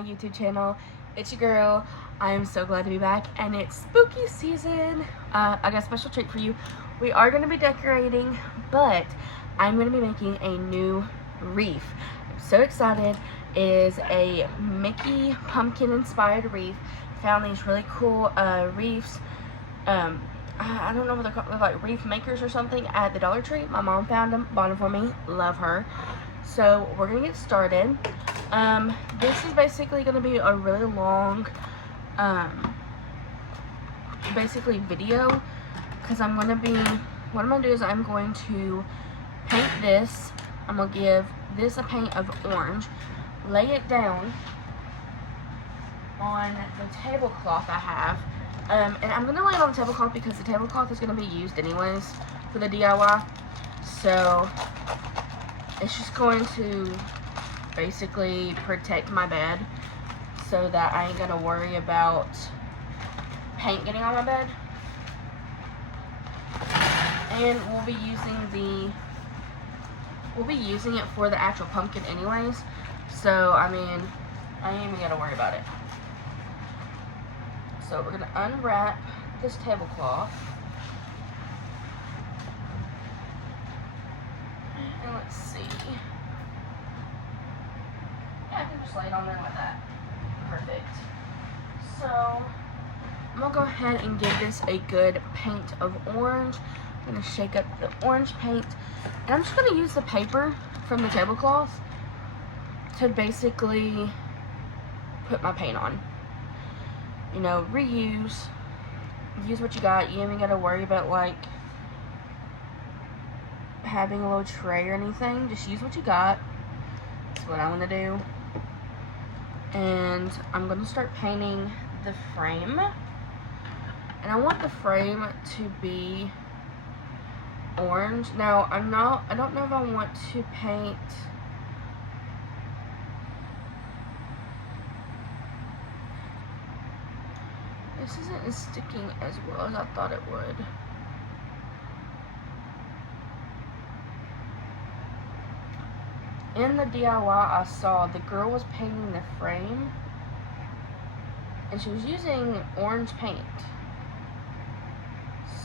my YouTube channel. It's your girl. I am so glad to be back, and it's spooky season. I got a special treat for you. We are going to be decorating, but I'm going to be making a new wreath. I'm so excited. It is a Mickey pumpkin inspired wreath. Found these really cool wreaths. I don't know what they're called, like wreath makers or something, at the Dollar Tree. My mom found them, bought them for me. Love her. So we're gonna get started. This is basically gonna be a really long, basically video, because what I'm gonna do is I'm going to paint this. I'm gonna give this a paint of orange, lay it down on the tablecloth I have. And I'm gonna lay it on the tablecloth because the tablecloth is gonna be used anyways for the DIY. So it's just going to basically protect my bed so that I ain't gonna worry about paint getting on my bed. And we'll be using it for the actual pumpkin anyways. So I mean, I ain't even gotta worry about it. So we're gonna unwrap this tablecloth. And let's see. Yeah, I can just lay it on there like that. Perfect. So I'm gonna go ahead and give this a good paint of orange. I'm gonna shake up the orange paint. And I'm just gonna use the paper from the tablecloth to basically put my paint on. You know, use what you got. You ain't even gotta worry about like having a little tray or anything. Just use what you got. That's what I want to do. And I'm gonna start painting the frame. And I want the frame to be orange. Now I don't know if I want to paint this isn't sticking as well as I thought it would. In the DIY I saw, the girl was painting the frame and she was using orange paint.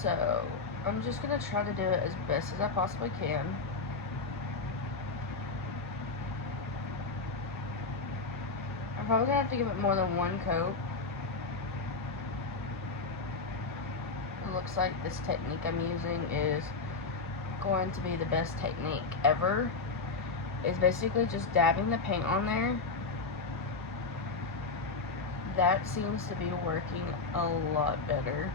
So I'm just gonna try to do it as best as I possibly can. I'm probably gonna have to give it more than one coat. Looks like this technique I'm using is going to be the best technique ever. It's basically just dabbing the paint on there. That seems to be working a lot better.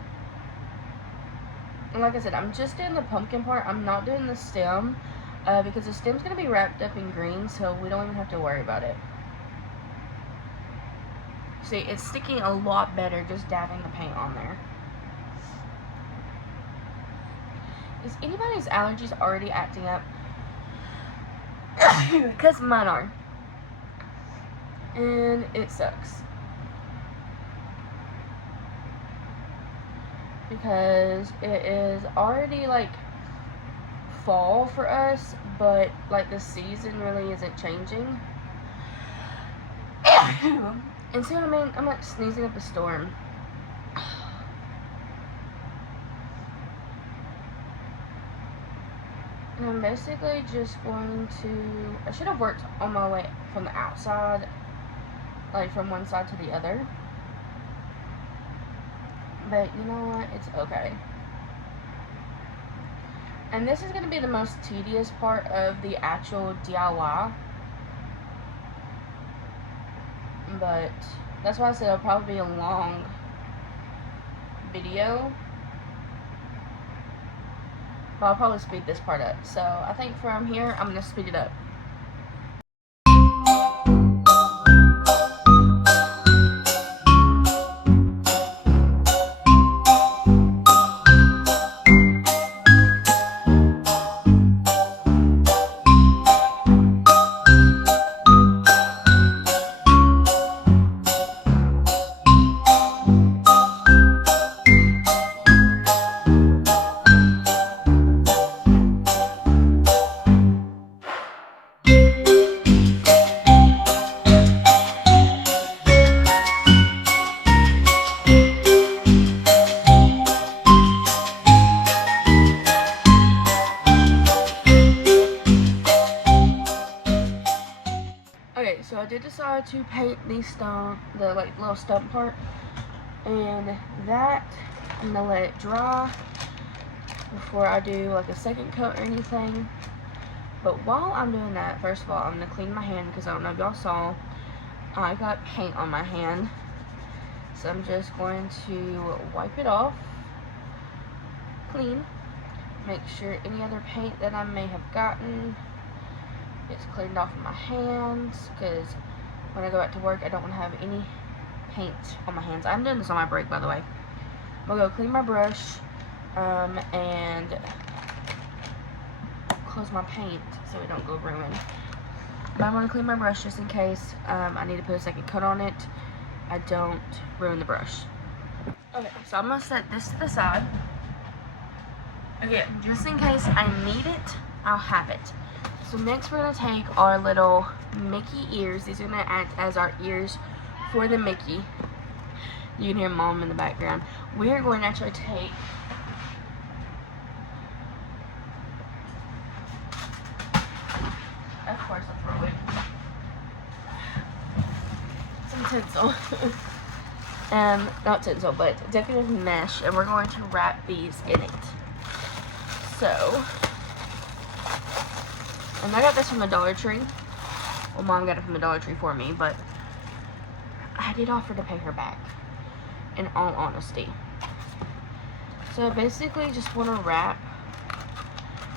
And like I said, I'm just doing the pumpkin part. I'm not doing the stem because the stem's going to be wrapped up in green, so we don't even have to worry about it. See, it's sticking a lot better just dabbing the paint on there. Is anybody's allergies already acting up? Because mine are. And it sucks. Because it is already like fall for us, but like the season really isn't changing. And see what I mean? I'm like sneezing up a storm. And I'm basically just going to, I should have worked on my way from the outside, like from one side to the other. But you know what, it's okay. And this is going to be the most tedious part of the actual DIY. But that's why I said it'll probably be a long video. But I'll probably speed this part up. So I think from here, I'm going to speed it up. try to paint the like little stump part, and that I'm gonna let it dry before I do like a second coat or anything. But while I'm doing that, first of all, I'm gonna clean my hand because I don't know if y'all saw, I got paint on my hand. So I'm just going to wipe it off clean. Make sure any other paint that I may have gotten gets cleaned off of my hands, because when I go back to work, I don't want to have any paint on my hands. I'm doing this on my break, by the way. I'm gonna go clean my brush and close my paint so it don't go ruined. But I'm gonna clean my brush just in case I need to put a second coat on it. I don't ruin the brush. Okay, so I'm gonna set this to the side. Again, just in case I need it, I'll have it. So next we're gonna take our little Mickey ears. These are gonna act as our ears for the Mickey. You can hear Mom in the background. We're going to actually take of course I'll throw it. Some tinsel. Not tinsel, but decorative mesh, and we're going to wrap these in it. So, and I got this from the Dollar Tree. Well, Mom got it from the Dollar Tree for me, but I did offer to pay her back, in all honesty. So I basically just want to wrap,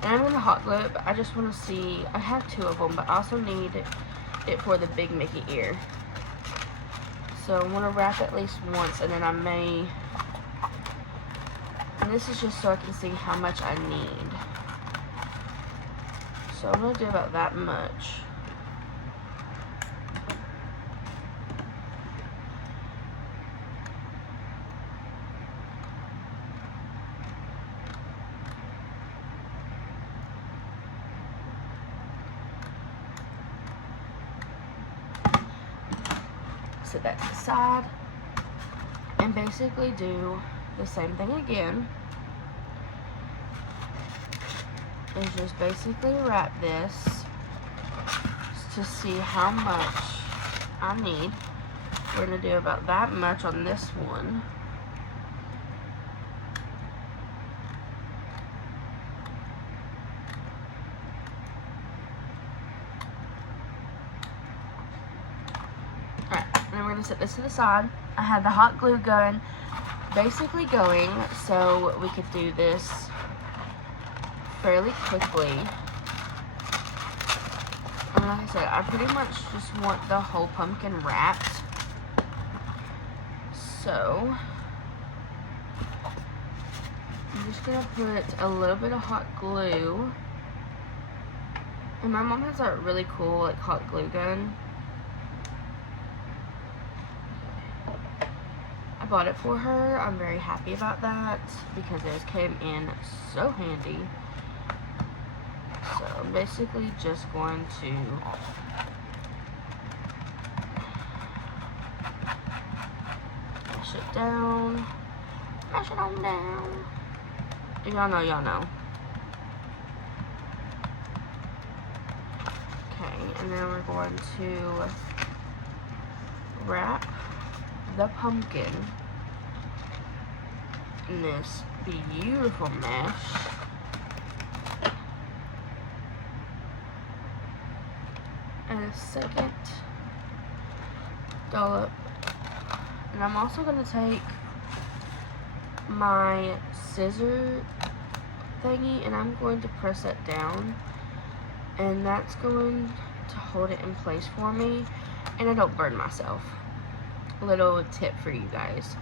and I'm going to hot glue it, but I just want to see, I have 2 of them, but I also need it for the big Mickey ear. So I want to wrap at least once, and then I may, and this is just so I can see how much I need. So I'm going to do about that much. Set that to the side and basically do the same thing again. And just basically wrap this to see how much I need. We're going to do about that much on this one. And then we're going to set this to the side. I had the hot glue gun basically going so we could do this fairly quickly. And like I said, I pretty much just want the whole pumpkin wrapped. So I'm just going to put a little bit of hot glue. And my mom has a really cool like hot glue gun. I bought it for her. I'm very happy about that because it came in so handy. So I'm basically just going to mash it down. Mash it on down. If y'all know, y'all know. Okay, and then we're going to wrap the pumpkin in this beautiful mesh. And a second dollop. And I'm also going to take my scissor thingy and I'm going to press that down. And that's going to hold it in place for me. And I don't burn myself. Little tip for you guys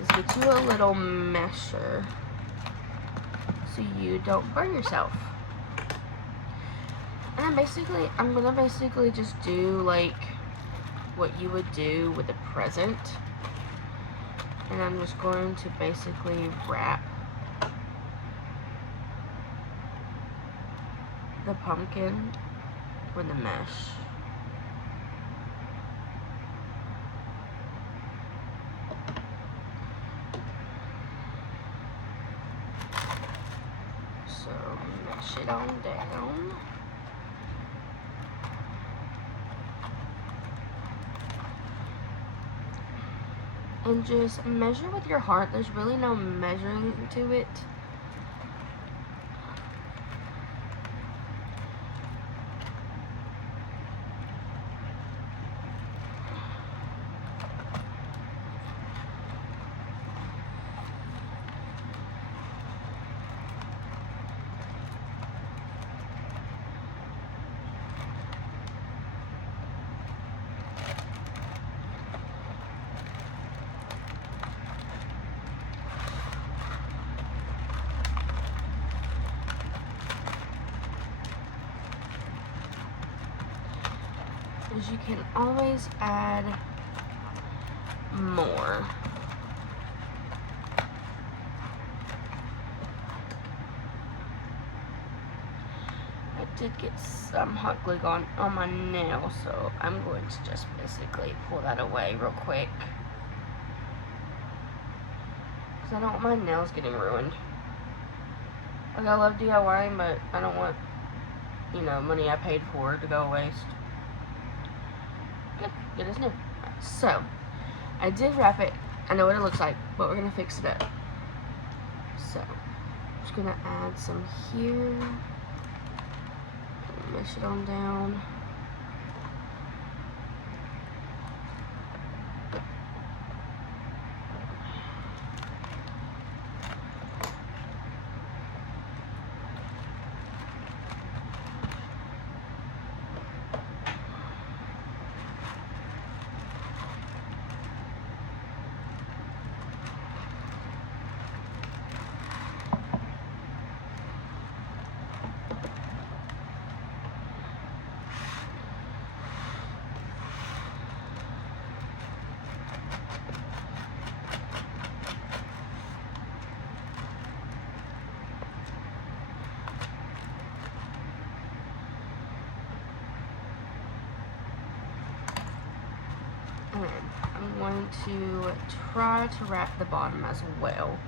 is get you a little mesher so you don't burn yourself. And then basically I'm gonna basically just do like what you would do with a present, and I'm just going to basically wrap the pumpkin with the mesh. So mash it on down. and just measure with your heart. There's really no measuring to it. Is you can always add more. I did get some hot glue on my nail, so I'm going to just basically pull that away real quick, because I don't want my nails getting ruined. Like, I love DIYing, but I don't want, you know, money I paid for to go waste. Good as new. So, I did wrap it. I know what it looks like, but we're going to fix it up. So, I'm just going to add some here. Mesh it on down. And I'm going to try to wrap the bottom as well.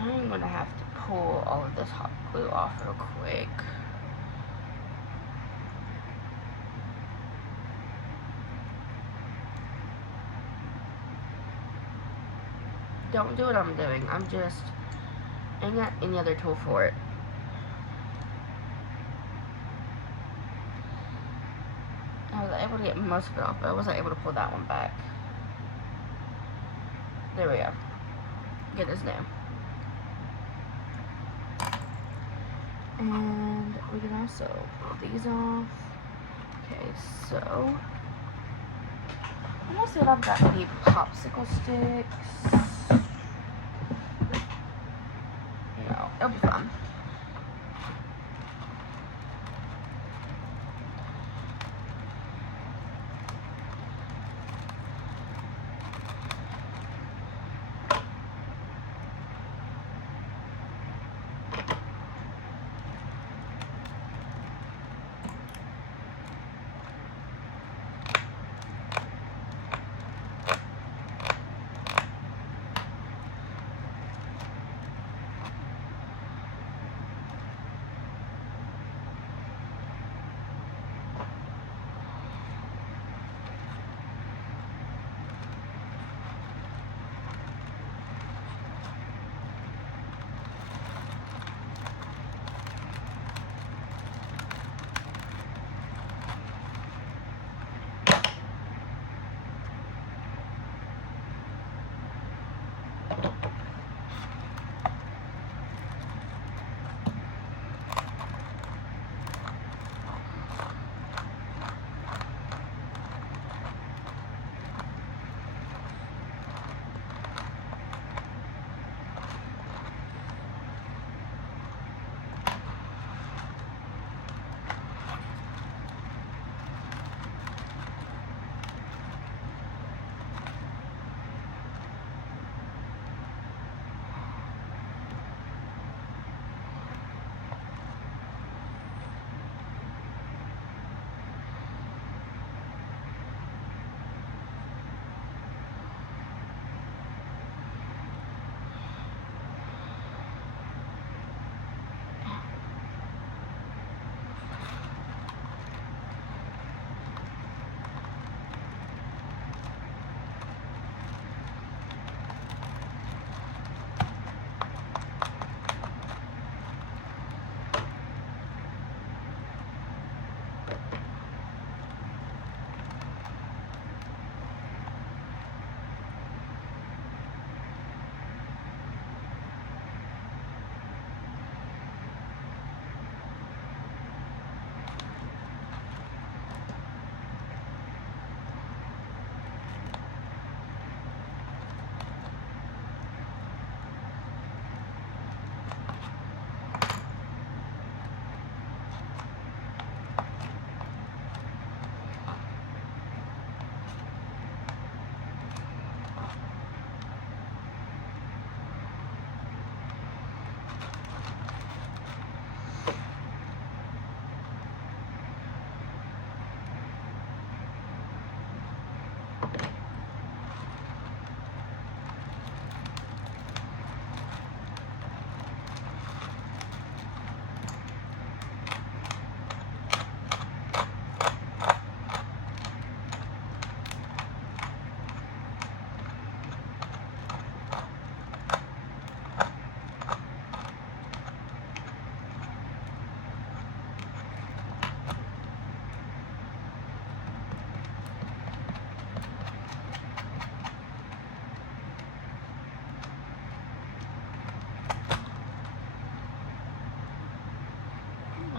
I'm going to have to pull all of this hot glue off real quick. Don't do what I'm doing. I'm just, ain't got any other tool for it. I was able to get most of it off, but I wasn't able to pull that one back. There we go. Good as new. And we can also pull these off. Okay, so I'm gonna see if I've got any popsicle sticks. No, it'll be fun.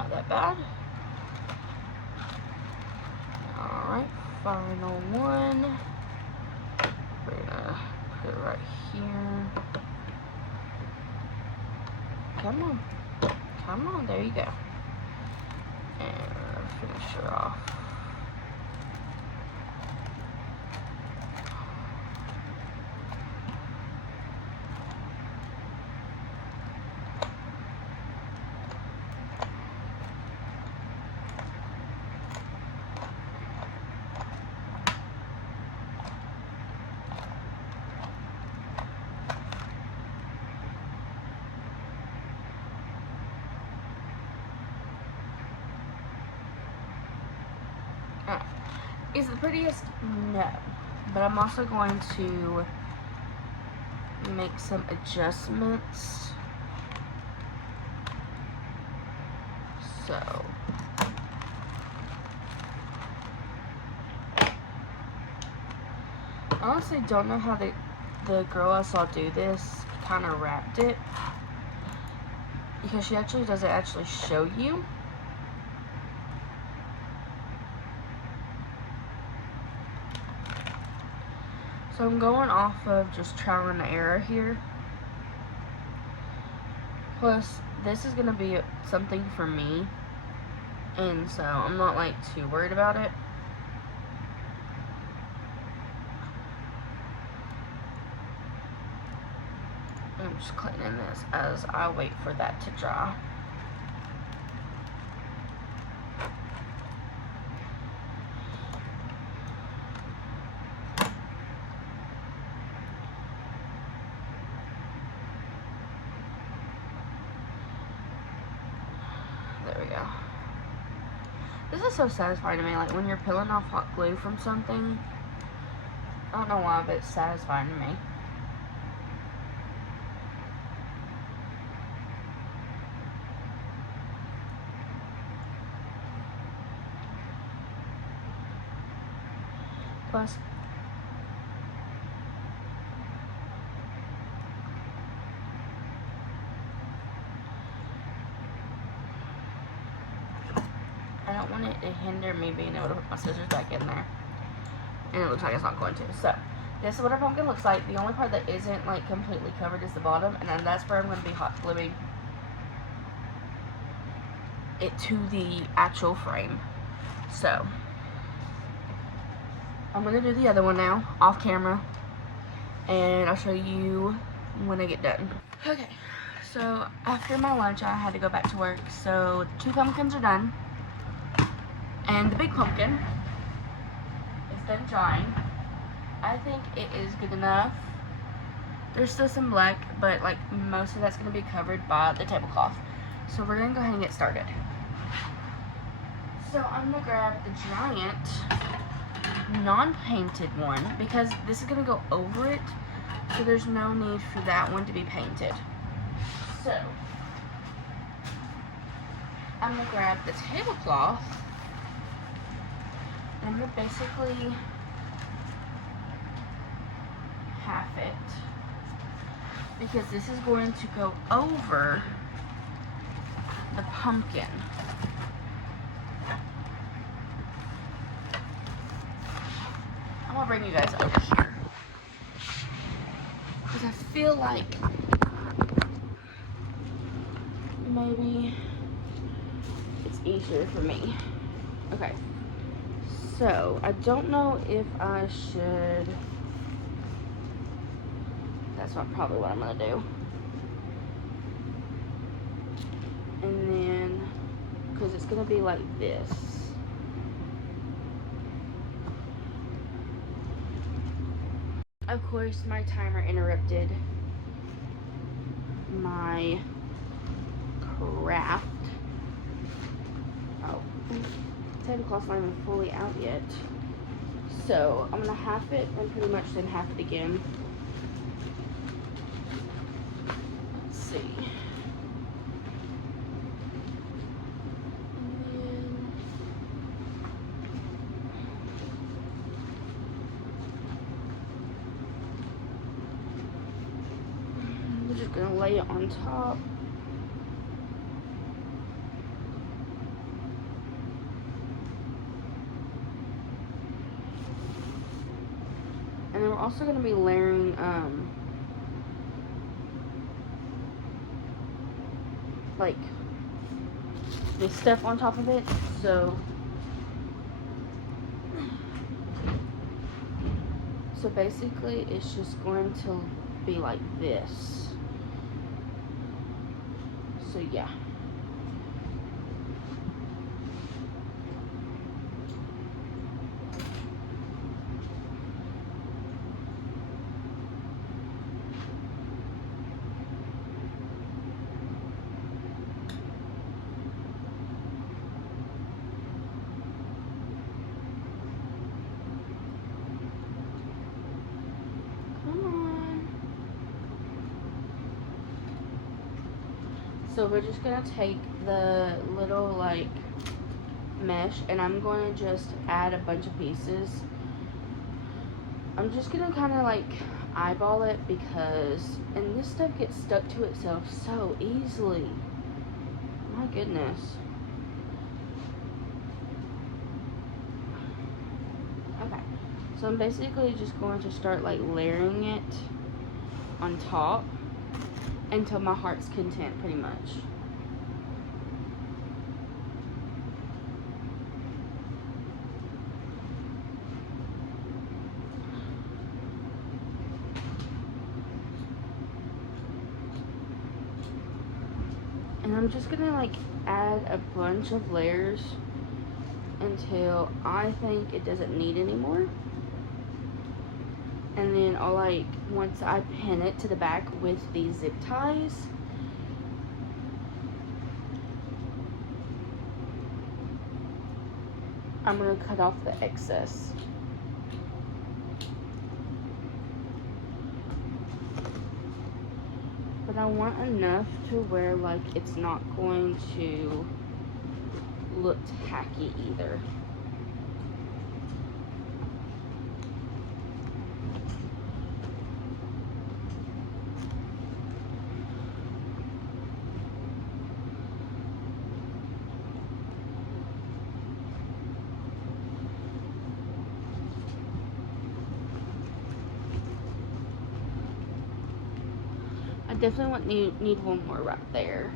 not that bad. Alright, final one. We're gonna put it right here. Come on. Come on, there you go. And finish her off. Is it the prettiest? No. But I'm also going to make some adjustments. So I honestly don't know how the girl I saw do this kind of wrapped it, because she actually doesn't actually show you. So I'm going off of just trial and error here. Plus, this is going to be something for me, and so I'm not like too worried about it. I'm just cleaning this as I wait for that to dry. There we go. This is so satisfying to me, like when you're peeling off hot glue from something. I don't know why, but it's satisfying to me. Plus, I don't want it to hinder me being able to put my scissors back in there. And it looks like it's not going to. So, this is what our pumpkin looks like. The only part that isn't like completely covered is the bottom. And then that's where I'm going to be hot gluing it to the actual frame. So, I'm going to do the other one now, off camera. And I'll show you when I get done. Okay, so after my lunch I had to go back to work. So, the 2 pumpkins are done. And the big pumpkin is done drying. I think it is good enough. There's still some black, but like most of that's going to be covered by the tablecloth. So we're going to go ahead and get started. So I'm going to grab the giant non-painted one, because this is going to go over it. So there's no need for that one to be painted. So I'm going to grab the tablecloth. I'm going to basically half it, because this is going to go over the pumpkin. I'm going to bring you guys over here, because I feel like maybe it's easier for me. Okay. So, I don't know if I should, that's probably what I'm going to do. And then, because it's going to be like this. Of course, my timer interrupted my craft. Oh. Tablecloth's not even fully out yet. So I'm gonna half it and pretty much then half it again. Let's see. And we're just gonna lay it on top. also going to be layering like this stuff on top of it. So basically it's just going to be like this. So yeah. So we're just going to take the little like mesh and I'm going to just add a bunch of pieces. I'm just going to kind of like eyeball it and this stuff gets stuck to itself so easily. My goodness. Okay. So I'm basically just going to start like layering it on top until my heart's content, pretty much. And I'm just gonna like add a bunch of layers until I think it doesn't need anymore. And then I'll like, once I pin it to the back with these zip ties, I'm going to cut off the excess. But I want enough to where like it's not going to look tacky either. I definitely need one more right there.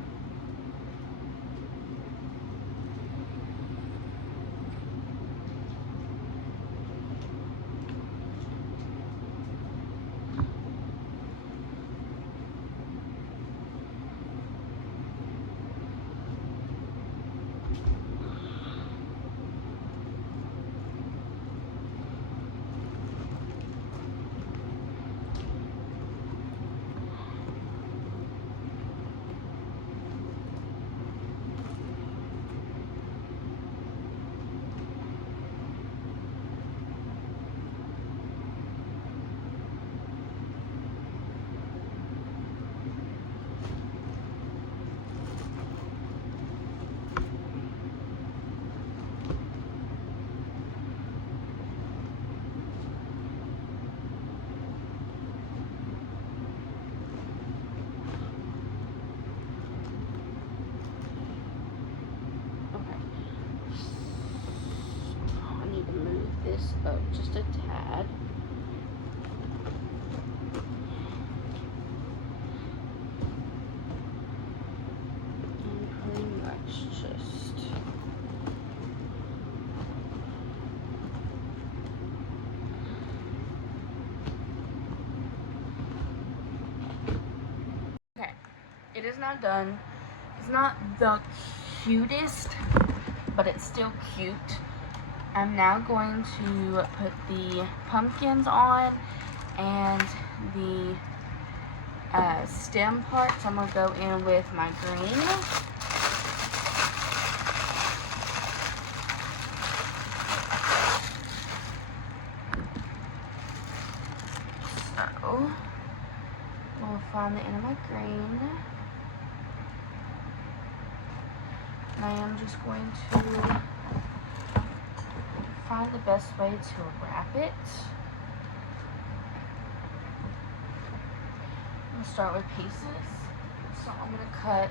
Up just a tad. And pretty much just okay. It is not done. It's not the cutest, but it's still cute. I'm now going to put the pumpkins on and the stem parts. I'm going to go in with my green. So, we'll find the end of my green. And I am just going to find the best way to wrap it. I'm going to start with pieces. So I'm going to cut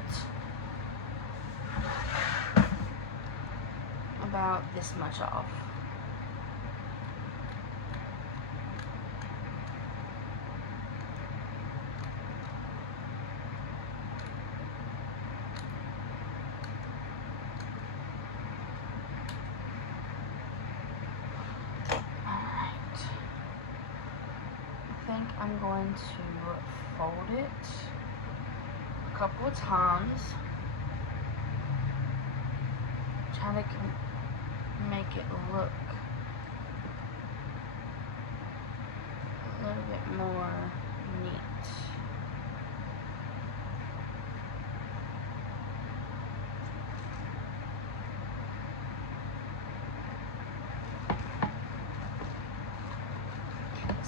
about this much off. think I'm going to fold it a couple of times. Try to make it look a little bit more neat.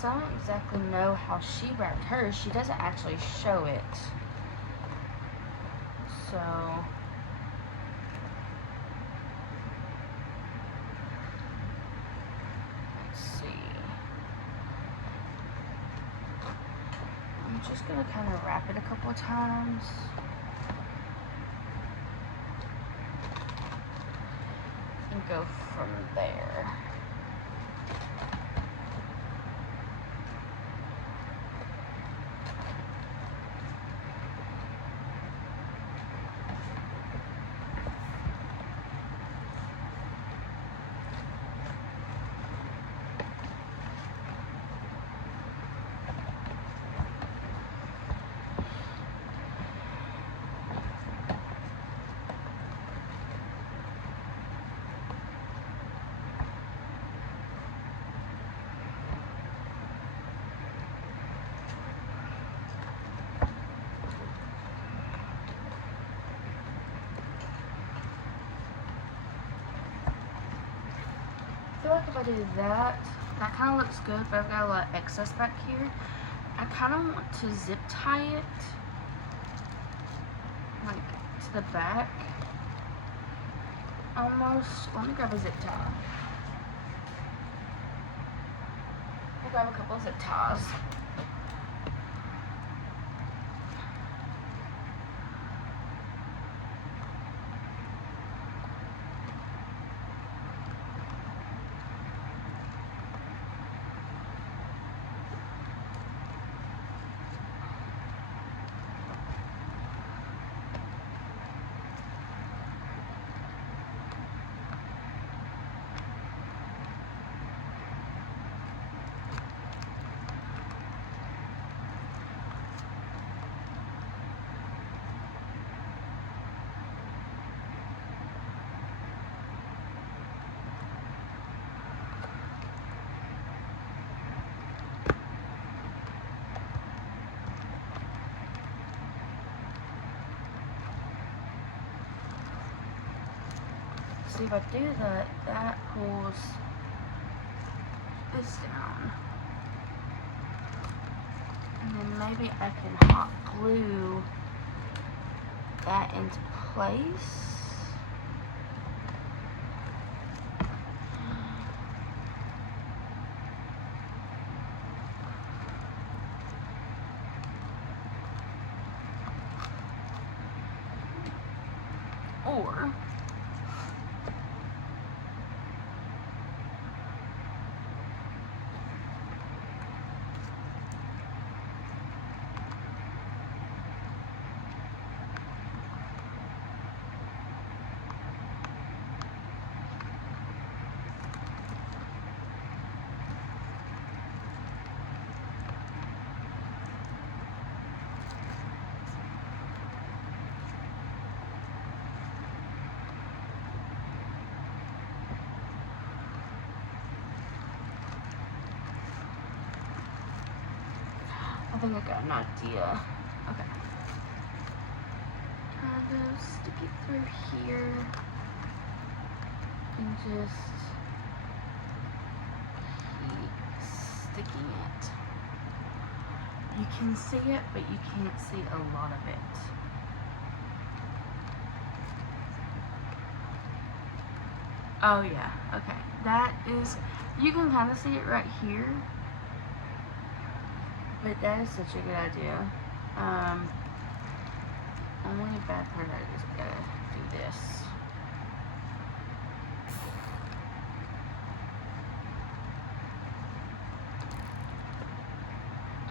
So I don't exactly know how she wrapped hers. She doesn't actually show it. So let's see. I'm just gonna kind of wrap it a couple of times. And go from there. I feel like if I do that, that kind of looks good, but I've got a lot of excess back here. I kind of want to zip tie it, like, to the back, almost. Let me grab a zip tie. We'll grab a couple of zip ties. See, if I do that, that pulls this down. And then maybe I can hot glue that into place. Or I think I got an idea. Okay. Kind of stick it through here and just keep sticking it. You can see it, but you can't see a lot of it. Oh yeah, okay. That is, you can kind of see it right here. But that is such a good idea. Only bad part I just gotta do this.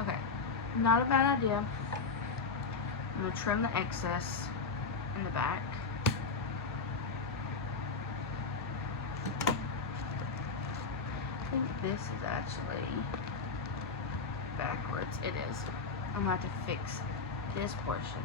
Okay, not a bad idea. I'm gonna trim the excess in the back. I think this is actually backwards. It is. I'm gonna have to fix this portion.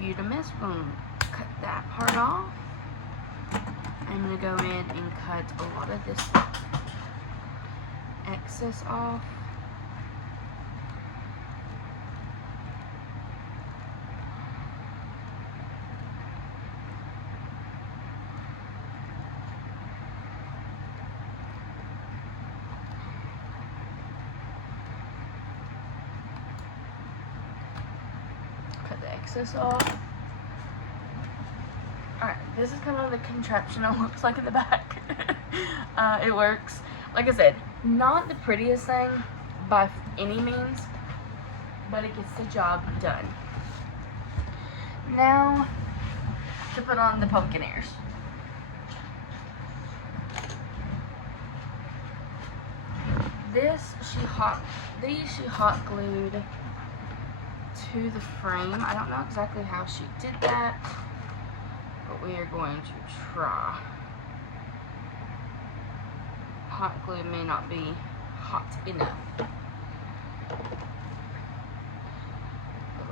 Beautimus. We're going to cut that part off. I'm going to go in and cut a lot of this excess off. Cut the excess off. Alright, this is kind of the contraption it looks like in the back. It works. Like I said, not the prettiest thing by any means, but it gets the job done. Now, to put on the pumpkin ears. These she hot glued to the frame. I don't know exactly how she did that, but we are going to try. Hot glue may not be hot enough. But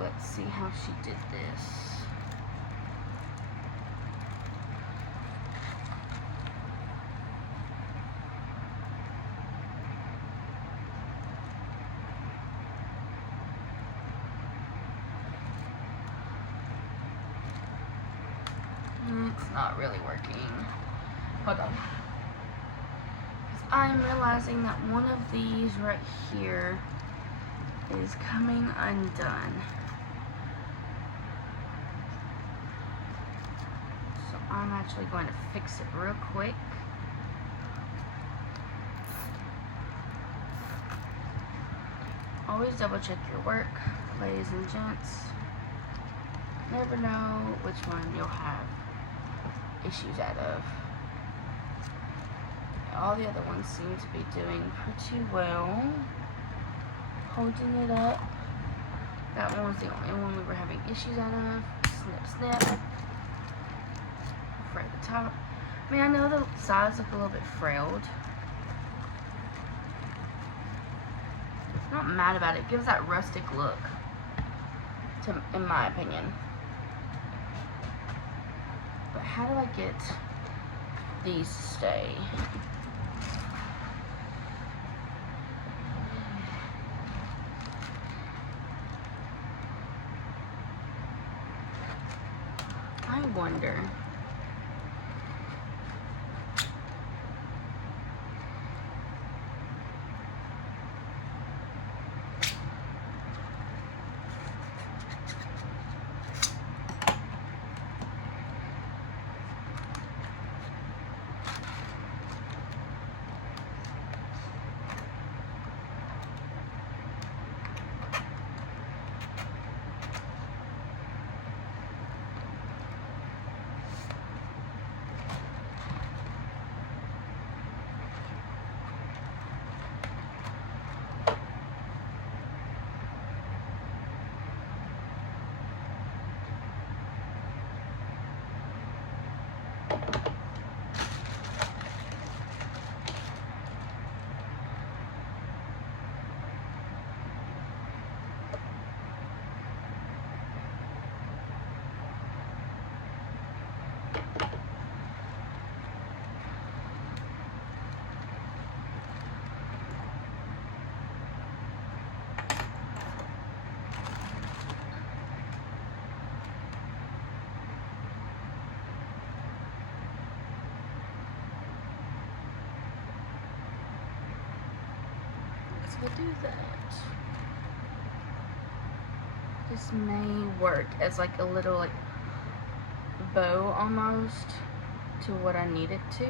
let's see how she did this. It's not really working. Hold on. I'm realizing that one of these right here is coming undone. So I'm actually going to fix it real quick. Always double check your work, ladies and gents. Never know which one you'll have issues out of. All the other ones seem to be doing pretty well. Holding it up. That one was the only one we were having issues out of. Snip, snip. Right at the top. I mean, I know the sides look a little bit frailed. I'm not mad about it. It gives that rustic look, in my opinion. But how do I get these to stay? I wonder. We'll do that. This may work as like a little like bow almost to what I need it to.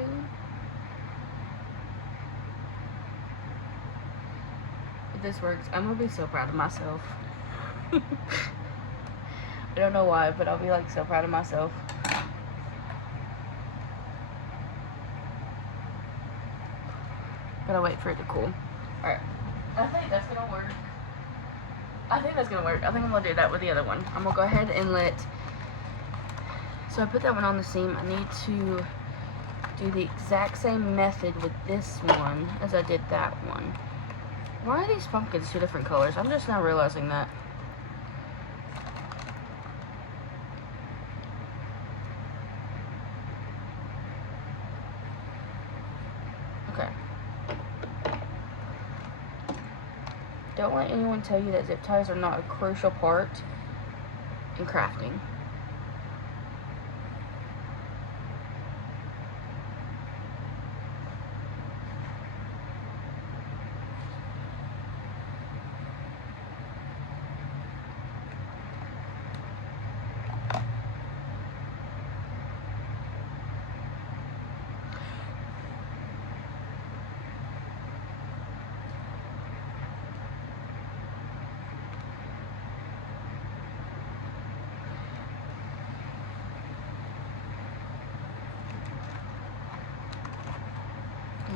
If this works, I'm gonna be so proud of myself. I don't know why, but I'll be like so proud of myself. Gotta wait for it to cool. Alright. I think that's gonna work. I think that's gonna work. I think I'm gonna do that with the other one. I'm gonna go ahead and so I put that one on the seam. I need to do the exact same method with this one as I did that one. Why are these pumpkins two different colors? I'm just now realizing that. Okay. Don't let anyone tell you that zip ties are not a crucial part in crafting.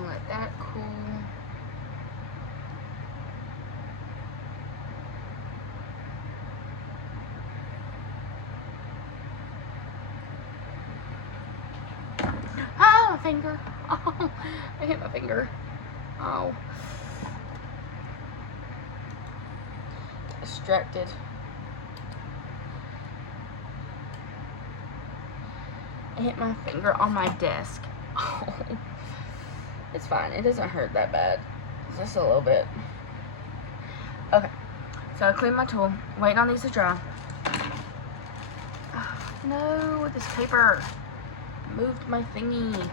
Let that cool. Ah, my finger. Oh, I hit my finger. Oh. Distracted. I hit my finger on my desk. Oh. It's fine. It doesn't hurt that bad. It's just a little bit. Okay. So I cleaned my tool. Waiting on these to dry. Oh, no, this paper moved my thingy.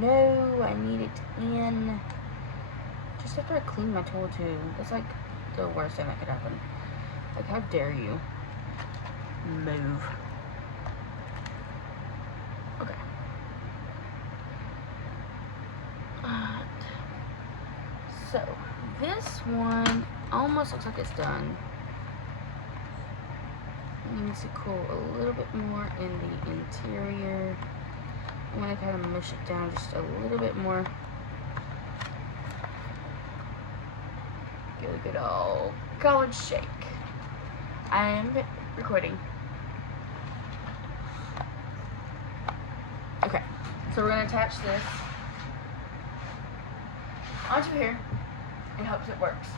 No, I need it in. Just after I clean my tool too. That's like the worst thing that could happen. Like, how dare you move? Okay. So, this one almost looks like it's done. It needs to cool a little bit more in the interior. I'm going to kind of mush it down just a little bit more. Give it a good old college shake. I am recording. Okay, so we're going to attach this onto here in hopes it works.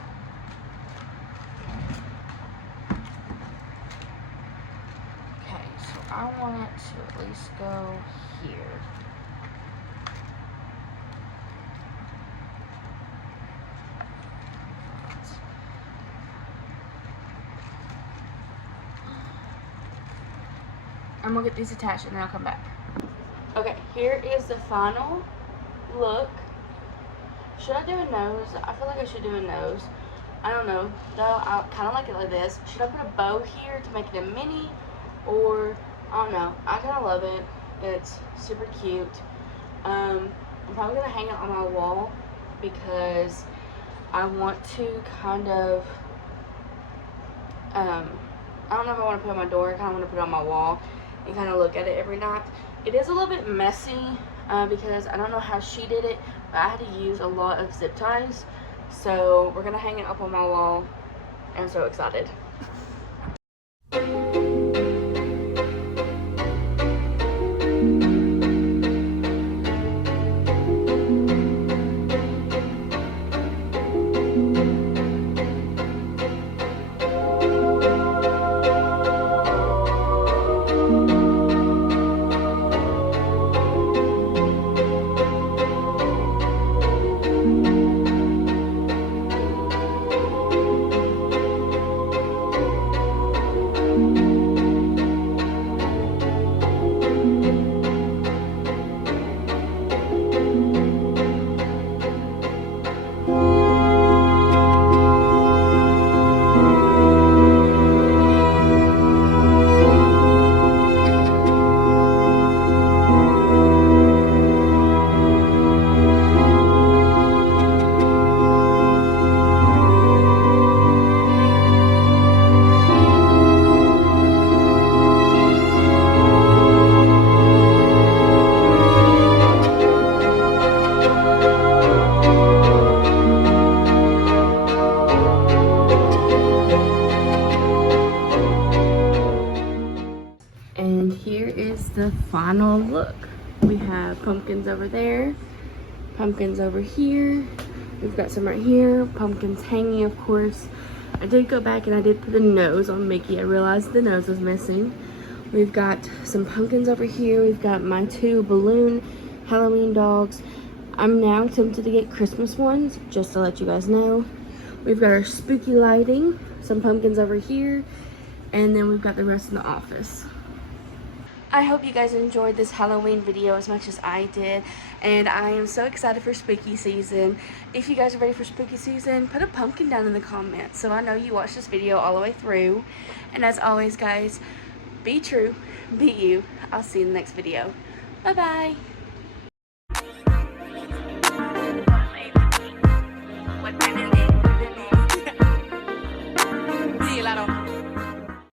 Okay, so I want it to at least go here. I'm gonna get these attached and then I'll come back. Okay, here is the final look. Should I do a nose? I feel like I should do a nose. I don't know, though. I kind of like it like this. Should I put a bow here to make it a mini? Or, I don't know. I kind of love it. It's super cute. I'm probably going to hang it on my wall because I want to kind of, I don't know if I want to put it on my door. I kind of want to put it on my wall and kind of look at it every night. It is a little bit messy because I don't know how she did it, but I had to use a lot of zip ties. So we're going to hang it up on my wall. I'm so excited. final look. We have pumpkins over there, pumpkins over here. We've got some right here, pumpkins hanging, of course. I did go back and I did put a nose on Mickey. I realized the nose was missing. We've got some pumpkins over here. We've got my 2 balloon Halloween dogs. I'm now tempted to get Christmas ones, just to let you guys know. We've got our spooky lighting, some pumpkins over here, and then we've got the rest in the office. I hope you guys enjoyed this Halloween video as much as I did, and I am so excited for spooky season. If you guys are ready for spooky season, put a pumpkin down in the comments so I know you watched this video all the way through. And as always, guys, be true, be you. I'll see you in the next video. Bye bye.